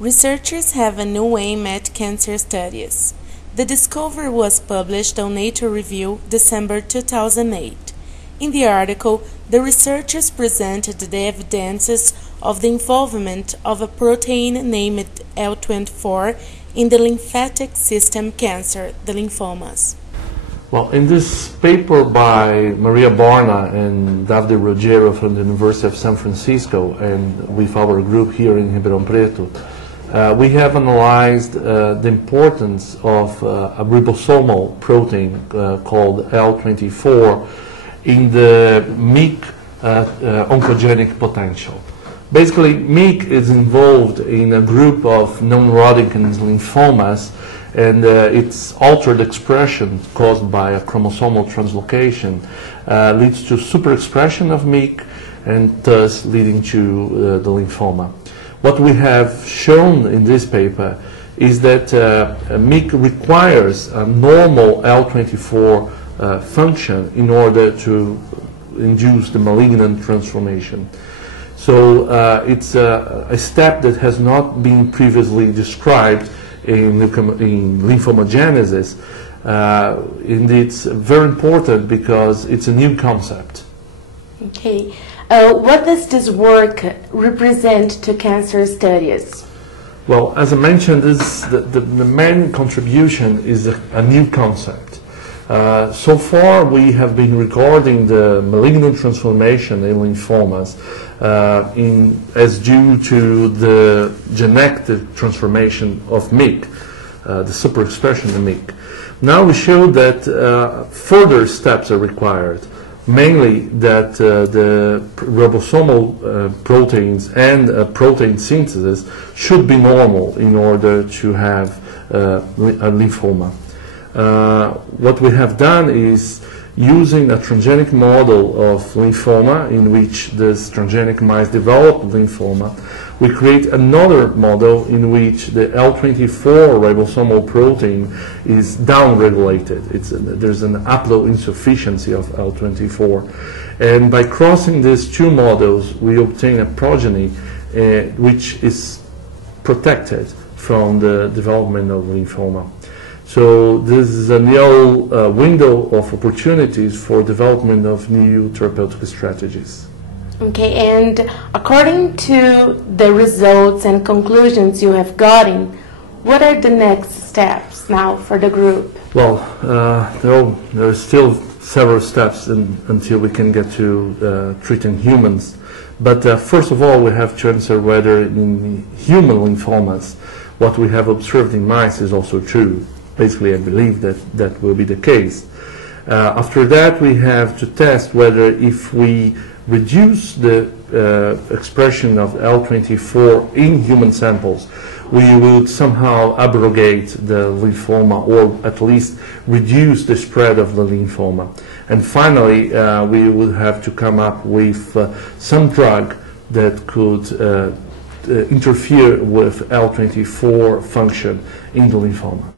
Researchers have a new aim at cancer studies. The discovery was published on Nature Review, December 2008. In the article, the researchers presented the evidences of the involvement of a protein named L24 in the lymphatic system cancer, the lymphomas. Well, in this paper by Maria Barna and Eduardo Rego from the University of San Francisco and with our group here in Ribeirão Preto, we have analyzed the importance of a ribosomal protein called L24 in the MYC oncogenic potential. Basically, MYC is involved in a group of non-Hodgkin lymphomas, and its altered expression caused by a chromosomal translocation leads to superexpression of MYC and thus leading to the lymphoma. What we have shown in this paper is that MYC requires a normal L24 function in order to induce the malignant transformation. So it's a step that has not been previously described in lymphomagenesis, and it's very important because it's a new concept. Okay. What does this work represent to cancer studies? Well, as I mentioned, the main contribution is a new concept. So far, we have been recording the malignant transformation in lymphomas as due to the genetic transformation of MYC, the superexpression of MYC. Now we show that further steps are required, mainly that the ribosomal proteins and protein synthesis should be normal in order to have a lymphoma. What we have done is, using a transgenic model of lymphoma in which this transgenic mice develop lymphoma, we create another model in which the L24 ribosomal protein is downregulated. There's an haploinsufficiency of L24. And by crossing these two models, we obtain a progeny which is protected from the development of lymphoma. So this is a new window of opportunities for development of new therapeutic strategies. Okay, and according to the results and conclusions you have gotten, what are the next steps now for the group? Well, there are still several steps until we can get to treating humans. But first of all, we have to answer whether in human lymphomas, what we have observed in mice is also true. Basically, I believe that will be the case. After that, we have to test whether if we reduce the expression of L24 in human samples, we would somehow abrogate the lymphoma or at least reduce the spread of the lymphoma. And finally, we would have to come up with some drug that could interfere with L24 function in the lymphoma.